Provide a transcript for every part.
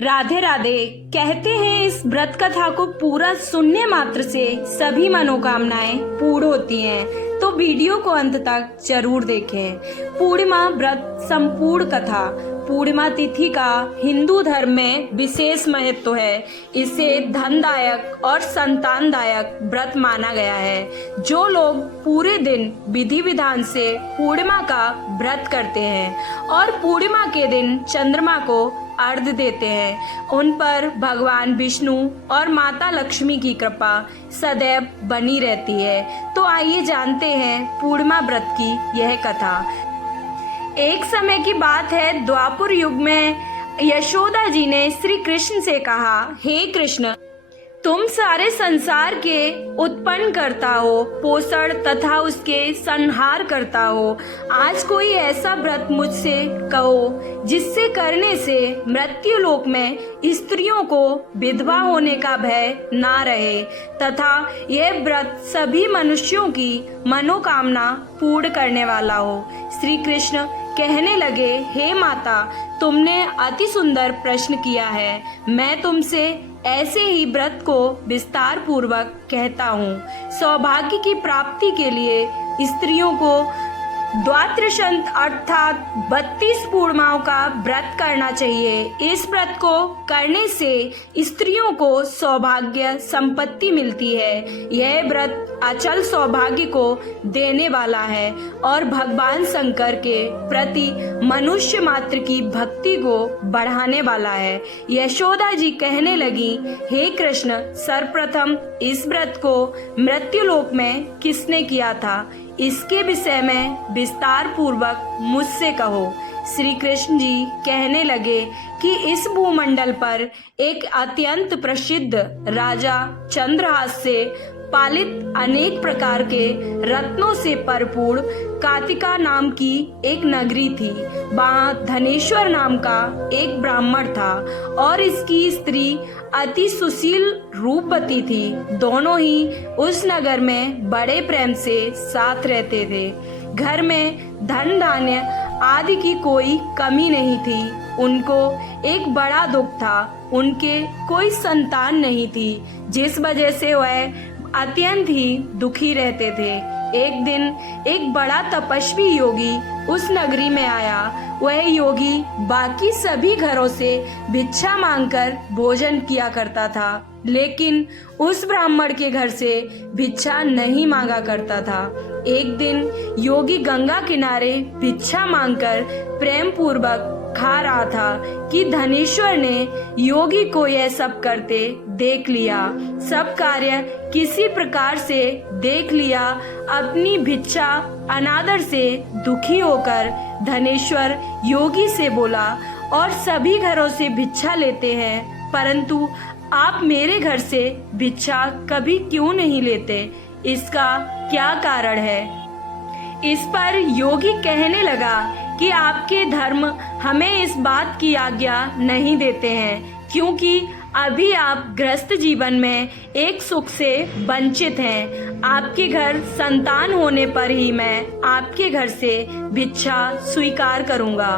राधे राधे। कहते हैं इस व्रत कथा को पूरा सुनने मात्र से सभी मनोकामनाएं पूर्ण होती हैं, तो वीडियो को अंत तक जरूर देखें। पूर्णिमा व्रत संपूर्ण कथा। पूर्णिमा तिथि का हिंदू धर्म में विशेष महत्व है। इसे धनदायक और संतानदायक व्रत माना गया है। जो लोग पूरे दिन विधि विधान से पूर्णिमा का व्रत करते हैं और पूर्णिमा के दिन चंद्रमा को अर्घ्य देते हैं, उन पर भगवान विष्णु और माता लक्ष्मी की कृपा सदैव बनी रहती है। तो आइए जानते हैं पूर्णिमा व्रत की यह कथा। एक समय की बात है, द्वापर युग में यशोदा जी ने श्री कृष्ण से कहा, हे कृष्ण, तुम सारे संसार के उत्पन्न करता हो, पोषण तथा उसके संहार करता हो। आज कोई ऐसा व्रत मुझसे कहो जिससे करने से मृत्यु लोक में स्त्रियों को विधवा होने का भय ना रहे तथा यह व्रत सभी मनुष्यों की मनोकामना पूर्ण करने वाला हो। श्री कृष्ण कहने लगे, हे माता, तुमने अति सुंदर प्रश्न किया है। मैं तुमसे ऐसे ही व्रत को विस्तार पूर्वक कहता हूँ। सौभाग्य की प्राप्ति के लिए स्त्रियों को द्वादशांत अर्थात 32 पूर्णिमाओं का व्रत करना चाहिए। इस व्रत को करने से स्त्रियों को सौभाग्य संपत्ति मिलती है। यह व्रत अचल सौभाग्य को देने वाला है और भगवान शंकर के प्रति मनुष्य मात्र की भक्ति को बढ़ाने वाला है। यशोदा जी कहने लगी, हे कृष्ण, सर्वप्रथम इस व्रत को मृत्युलोक में किसने किया था, इसके विषय में विस्तार पूर्वक मुझसे कहो। श्री कृष्ण जी कहने लगे कि इस भूमंडल पर एक अत्यंत प्रसिद्ध राजा चंद्रहास से पालित अनेक प्रकार के रत्नों से भरपूर कातिका नाम की एक नगरी थी। वहाँ धनेश्वर नाम का एक ब्राह्मण था और इसकी स्त्री अति सुशील रूपवती थी। दोनों ही उस नगर में बड़े प्रेम से साथ रहते थे। घर में धन धान्य आदि की कोई कमी नहीं थी। उनको एक बड़ा दुख था, उनके कोई संतान नहीं थी, जिस वजह से वह अत्यंत ही दुखी रहते थे। एक दिन एक बड़ा तपस्वी योगी उस नगरी में आया। वह योगी बाकी सभी घरों से भिक्षा मांगकर भोजन किया करता था, लेकिन उस ब्राह्मण के घर से भिक्षा नहीं मांगा करता था। एक दिन योगी गंगा किनारे भिक्षा मांगकर प्रेम पूर्वक खा रहा था कि धनेश्वर ने योगी को यह सब करते देख लिया। सब कार्य किसी प्रकार से देख लिया। अपनी भिक्षा अनादर से दुखी होकर धनेश्वर योगी से बोला, और सभी घरों से भिक्षा लेते हैं, परंतु आप मेरे घर से भिक्षा कभी क्यों नहीं लेते? इसका क्या कारण है? इस पर योगी कहने लगा कि आपके धर्म हमें इस बात की आज्ञा नहीं देते हैं, क्योंकि अभी आप गृहस्थ जीवन में एक सुख से वंचित हैं। आपके घर संतान होने पर ही मैं आपके घर से भिक्षा स्वीकार करूंगा।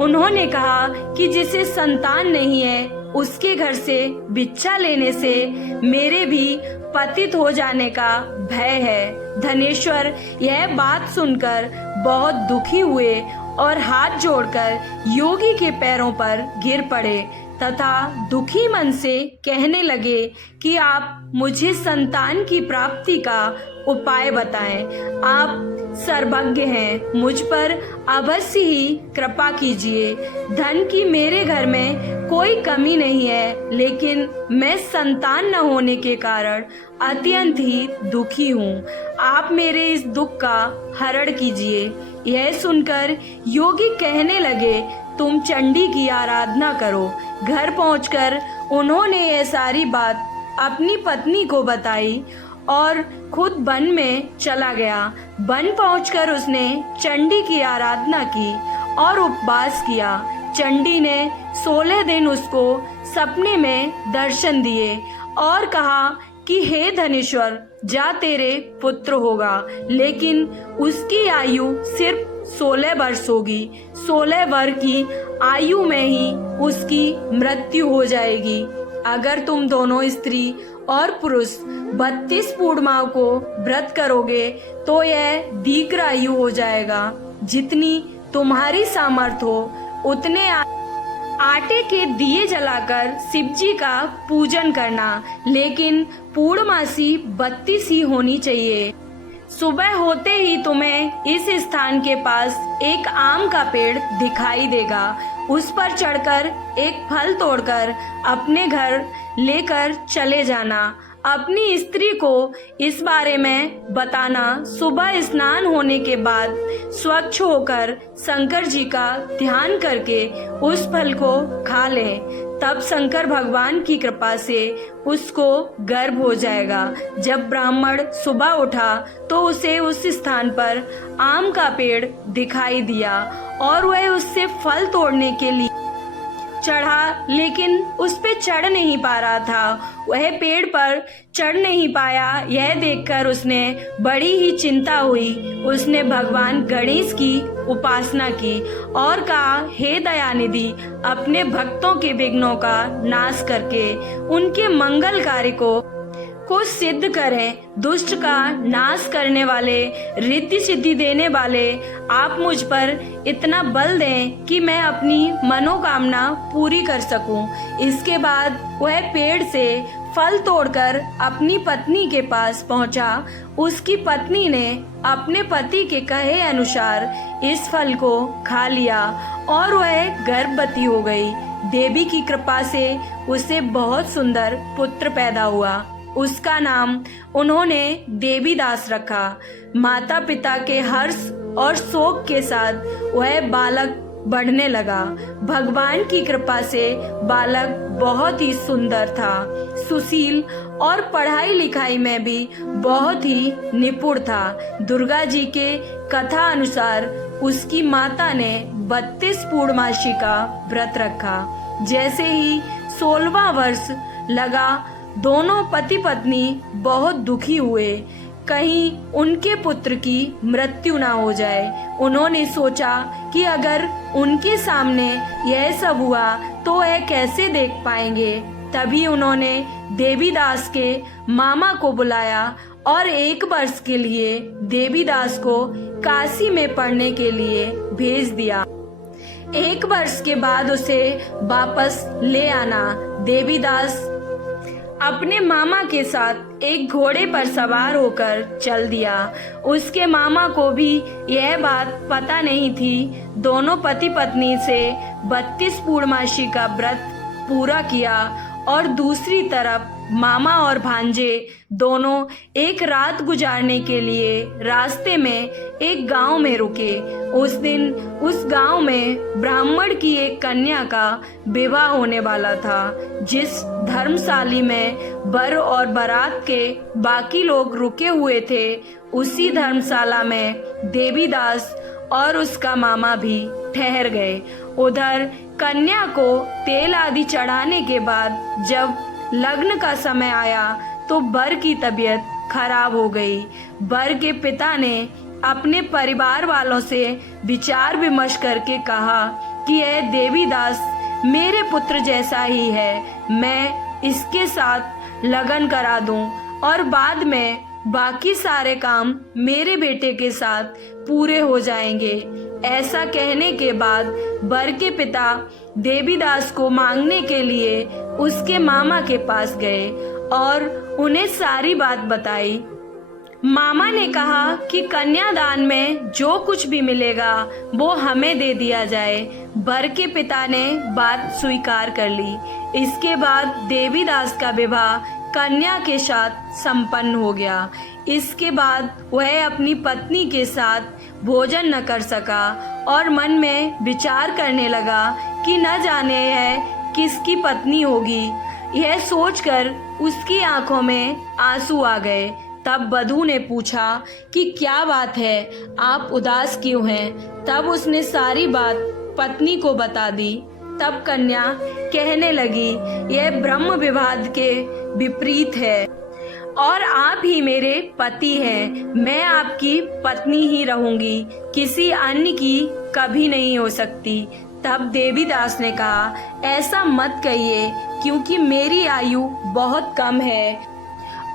उन्होंने कहा कि जिसे संतान नहीं है उसके घर से भिक्षा लेने से मेरे भी पतित हो जाने का भय है। धनेश्वर यह बात सुनकर बहुत दुखी हुए और हाथ जोड़कर योगी के पैरों पर गिर पड़े तथा दुखी मन से कहने लगे कि आप मुझे संतान की प्राप्ति का उपाय बताएं। आप सर्वज्ञ हैं, मुझ पर अवश्य ही कृपा कीजिए। धन की मेरे घर में कोई कमी नहीं है, लेकिन मैं संतान न होने के कारण अत्यंत ही दुखी हूँ। आप मेरे इस दुख का हरण कीजिए। यह सुनकर योगी कहने लगे, तुम चंडी की आराधना करो। घर पहुंचकर उन्होंने यह सारी बात अपनी पत्नी को बताई और खुद वन में चला गया। वन पहुंचकर उसने चंडी की आराधना की और उपवास किया। चंडी ने 16 दिन उसको सपने में दर्शन दिए और कहा कि हे धनेश्वर, जा तेरे पुत्र होगा, लेकिन उसकी आयु सिर्फ 16 वर्ष होगी। 16 वर्ष की आयु में ही उसकी मृत्यु हो जाएगी। अगर तुम दोनों स्त्री और पुरुष 32 पूर्णिमाओं को व्रत करोगे तो यह दीर्घायु हो जाएगा। जितनी तुम्हारी सामर्थ्य हो उतने आटे के दिए जलाकर शिव जी का पूजन करना, लेकिन पूर्णमासी 32 ही होनी चाहिए। सुबह होते ही तुम्हें इस स्थान के पास एक आम का पेड़ दिखाई देगा। उस पर चढ़कर एक फल तोड़कर अपने घर लेकर चले जाना। अपनी स्त्री को इस बारे में बताना। सुबह स्नान होने के बाद स्वच्छ होकर शंकर जी का ध्यान करके उस फल को खा लें। तब शंकर भगवान की कृपा से उसको गर्भ हो जाएगा। जब ब्राह्मण सुबह उठा तो उसे उस स्थान पर आम का पेड़ दिखाई दिया और वह उससे फल तोड़ने के लिए चढ़ा, लेकिन उस पे चढ़ नहीं पा रहा था। वह पेड़ पर चढ़ नहीं पाया। यह देखकर उसने बड़ी ही चिंता हुई। उसने भगवान गणेश की उपासना की और कहा, हे दयानिधि, अपने भक्तों के विघ्नों का नाश करके उनके मंगल कार्य को सिद्ध करें। दुष्ट का नाश करने वाले, रिद्धि सिद्धि देने वाले, आप मुझ पर इतना बल दें कि मैं अपनी मनोकामना पूरी कर सकूं। इसके बाद वह पेड़ से फल तोड़कर अपनी पत्नी के पास पहुंचा। उसकी पत्नी ने अपने पति के कहे अनुसार इस फल को खा लिया और वह गर्भवती हो गई। देवी की कृपा से उसे बहुत सुंदर पुत्र पैदा हुआ। उसका नाम उन्होंने देवीदास रखा। माता पिता के हर्ष और शोक के साथ वह बालक बढ़ने लगा। भगवान की कृपा से बालक बहुत ही सुंदर था, सुशील और पढ़ाई लिखाई में भी बहुत ही निपुण था। दुर्गा जी के कथा अनुसार उसकी माता ने 32 पूर्णमासी का व्रत रखा। जैसे ही 16वां वर्ष लगा, दोनों पति पत्नी बहुत दुखी हुए, कहीं उनके पुत्र की मृत्यु ना हो जाए। उन्होंने सोचा कि अगर उनके सामने यह सब हुआ तो वह कैसे देख पाएंगे। तभी उन्होंने देवीदास के मामा को बुलाया और 1 वर्ष के लिए देवीदास को काशी में पढ़ने के लिए भेज दिया। 1 वर्ष के बाद उसे वापस ले आना। देवीदास अपने मामा के साथ एक घोड़े पर सवार होकर चल दिया। उसके मामा को भी यह बात पता नहीं थी। दोनों पति पत्नी से 32 पूर्णमासी का व्रत पूरा किया और दूसरी तरफ मामा और भांजे दोनों एक रात गुजारने के लिए रास्ते में एक गांव में रुके। उस दिन उस गांव में ब्राह्मण की एक कन्या का विवाह होने वाला था। जिस धर्मशाली में वर और बारात के बाकी लोग रुके हुए थे, उसी धर्मशाला में देवीदास और उसका मामा भी ठहर गए। उधर कन्या को तेल आदि चढ़ाने के बाद जब लग्न का समय आया तो वर की तबीयत खराब हो गई। वर के पिता ने अपने परिवार वालों से विचार विमर्श करके कहा कि यह देवीदास मेरे पुत्र जैसा ही है, मैं इसके साथ लगन करा दूं और बाद में बाकी सारे काम मेरे बेटे के साथ पूरे हो जाएंगे। ऐसा कहने के बाद वर के पिता देवीदास को मांगने के लिए उसके मामा के पास गए और उन्हें सारी बात बताई। मामा ने कहा कि कन्यादान में जो कुछ भी मिलेगा वो हमें दे दिया जाए। वर के पिता ने बात स्वीकार कर ली। इसके बाद देवीदास का विवाह कन्या के साथ संपन्न हो गया। इसके बाद वह अपनी पत्नी के साथ भोजन न कर सका और मन में विचार करने लगा कि न जाने यह किसकी पत्नी होगी। यह सोचकर उसकी आंखों में आंसू आ गए। तब वधू ने पूछा कि क्या बात है, आप उदास क्यों हैं? तब उसने सारी बात पत्नी को बता दी। तब कन्या कहने लगी, यह ब्रह्म विवाद के विपरीत है। और आप ही मेरे पति हैं। मैं आपकी पत्नी ही रहूंगी, किसी अन्य की कभी नहीं हो सकती। तब देवीदास ने कहा, ऐसा मत कहिए, क्योंकि मेरी आयु बहुत कम है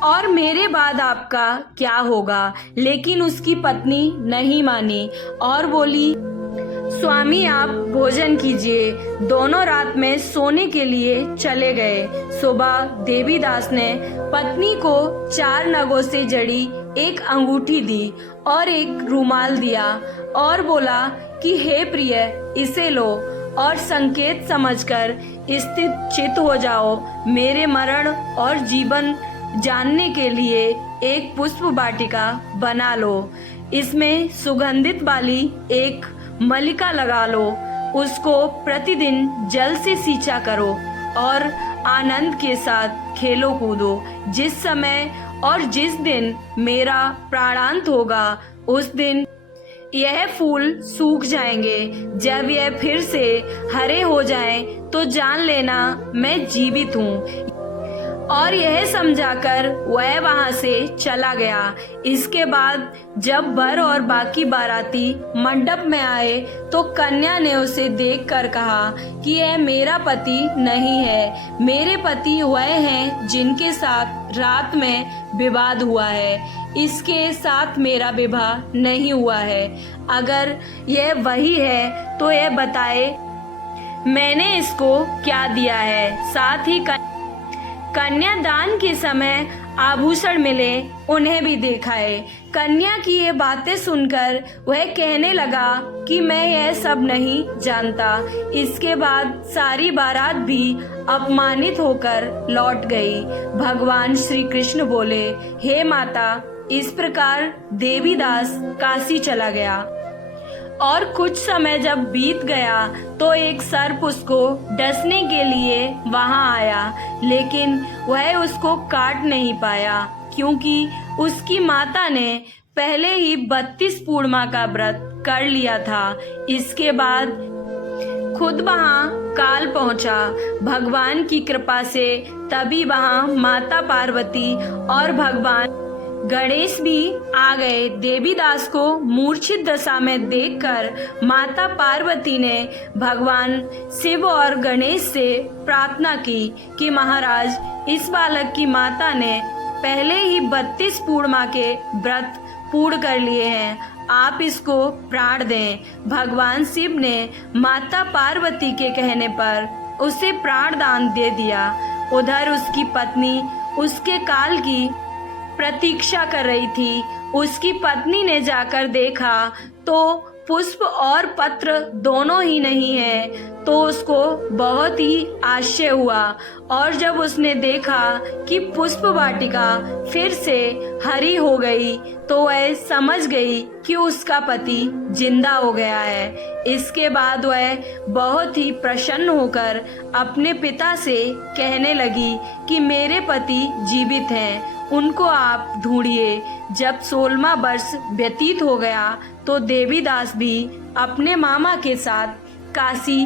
और मेरे बाद आपका क्या होगा। लेकिन उसकी पत्नी नहीं मानी और बोली, स्वामी आप भोजन कीजिए। दोनों रात में सोने के लिए चले गए। सुबह देवीदास ने पत्नी को 4 नगों से जड़ी एक अंगूठी दी और एक रुमाल दिया और बोला कि हे प्रिय, इसे लो और संकेत समझकर स्थित चित हो जाओ। मेरे मरण और जीवन जानने के लिए एक पुष्प वाटिका बना लो। इसमें सुगंधित वाली एक मलिका लगा लो। उसको प्रतिदिन जल से सींचा करो और आनंद के साथ खेलो कूदो। जिस समय और जिस दिन मेरा प्राणांत होगा, उस दिन यह फूल सूख जाएंगे। जब यह फिर से हरे हो जाएं, तो जान लेना मैं जीवित हूँ। और यह समझाकर वह वहां से चला गया। इसके बाद जब वर और बाकी बाराती मंडप में आए, तो कन्या ने उसे देखकर कहा कि यह मेरा पति नहीं है। मेरे पति वह हैं जिनके साथ रात में विवाद हुआ है। इसके साथ मेरा विवाह नहीं हुआ है। अगर यह वही है तो यह बताए मैंने इसको क्या दिया है। साथ ही कन्यादान के समय आभूषण मिले, उन्हें भी देखा है। कन्या की ये बातें सुनकर वह कहने लगा कि मैं यह सब नहीं जानता। इसके बाद सारी बारात भी अपमानित होकर लौट गई। भगवान श्री कृष्ण बोले, हे माता, इस प्रकार देवीदास काशी चला गया। और कुछ समय जब बीत गया तो एक सर्प उसको डसने के लिए वहां आया, लेकिन वह उसको काट नहीं पाया, क्योंकि उसकी माता ने पहले ही 32 पूर्णिमा का व्रत कर लिया था। इसके बाद खुद वहां काल पहुंचा। भगवान की कृपा से तभी वहां माता पार्वती और भगवान गणेश भी आ गए। देवीदास को मूर्छित दशा में देखकर माता पार्वती ने भगवान शिव और गणेश से प्रार्थना की कि महाराज, इस बालक की माता ने पहले ही 32 पूर्णिमा के व्रत पूर्ण कर लिए हैं, आप इसको प्राण दें। भगवान शिव ने माता पार्वती के कहने पर उसे प्राण दान दे दिया। उधर उसकी पत्नी उसके काल की प्रतीक्षा कर रही थी। उसकी पत्नी ने जाकर देखा तो पुष्प और पत्र दोनों ही नहीं है, तो उसको बहुत ही आश्चर्य हुआ। और जब उसने देखा कि पुष्प वाटिका फिर से हरी हो गई, तो वह समझ गई कि उसका पति जिंदा हो गया है। इसके बाद वह बहुत ही प्रसन्न होकर अपने पिता से कहने लगी कि मेरे पति जीवित हैं, उनको आप ढूंढिए। जब 16वां वर्ष व्यतीत हो गया तो देवीदास भी अपने मामा के साथ काशी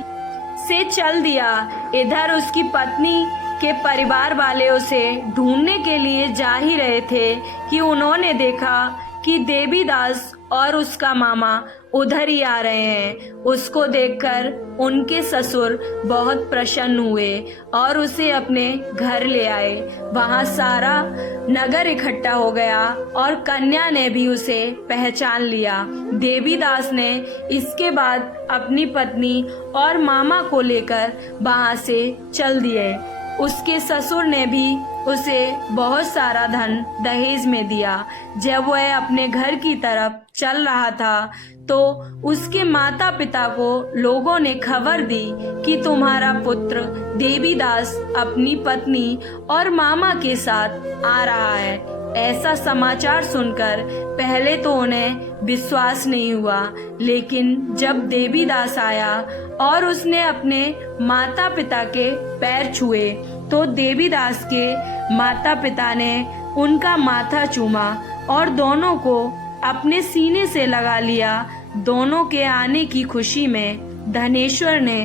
से चल दिया। इधर उसकी पत्नी के परिवार वाले उसे ढूंढने के लिए जा ही रहे थे कि उन्होंने देखा कि देवीदास और उसका मामा उधर ही आ रहे हैं। उसको देखकर उनके ससुर बहुत प्रसन्न हुए और उसे अपने घर ले आए। वहां सारा नगर इकट्ठा हो गया और कन्या ने भी उसे पहचान लिया। देवीदास ने इसके बाद अपनी पत्नी और मामा को लेकर वहां से चल दिए। उसके ससुर ने भी उसे बहुत सारा धन दहेज में दिया। जब वह अपने घर की तरफ चल रहा था तो उसके माता पिता को लोगों ने खबर दी कि तुम्हारा पुत्र देवीदास अपनी पत्नी और मामा के साथ आ रहा है। ऐसा समाचार सुनकर पहले तो उन्हें विश्वास नहीं हुआ, लेकिन जब देवीदास आया और उसने अपने माता पिता के पैर छुए तो देवीदास के माता पिता ने उनका माथा चूमा और दोनों को अपने सीने से लगा लिया। दोनों के आने की खुशी में धनेश्वर ने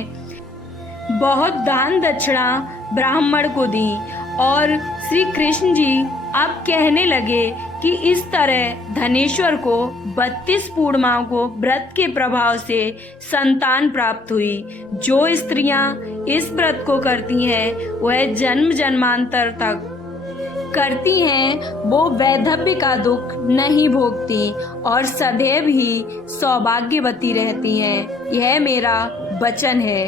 बहुत दान दक्षिणा ब्राह्मण को दी और श्री कृष्ण जी अब कहने लगे कि इस तरह धनेश्वर को 32 पूर्णिमाओं को व्रत के प्रभाव से संतान प्राप्त हुई। जो स्त्रियां इस व्रत को करती हैं वह जन्म जन्मांतर तक करती हैं, वो वैधव्य का दुख नहीं भोगती और सदैव ही सौभाग्यवती रहती हैं। यह मेरा वचन है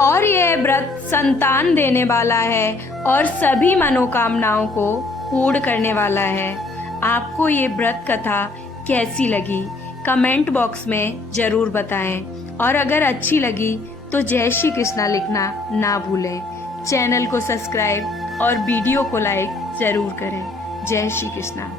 और यह व्रत संतान देने वाला है और सभी मनोकामनाओं को पूर्ण करने वाला है। आपको ये व्रत कथा कैसी लगी कमेंट बॉक्स में जरूर बताएं और अगर अच्छी लगी तो जय श्री कृष्णा लिखना ना भूलें। चैनल को सब्सक्राइब और वीडियो को लाइक जरूर करें। जय श्री कृष्णा।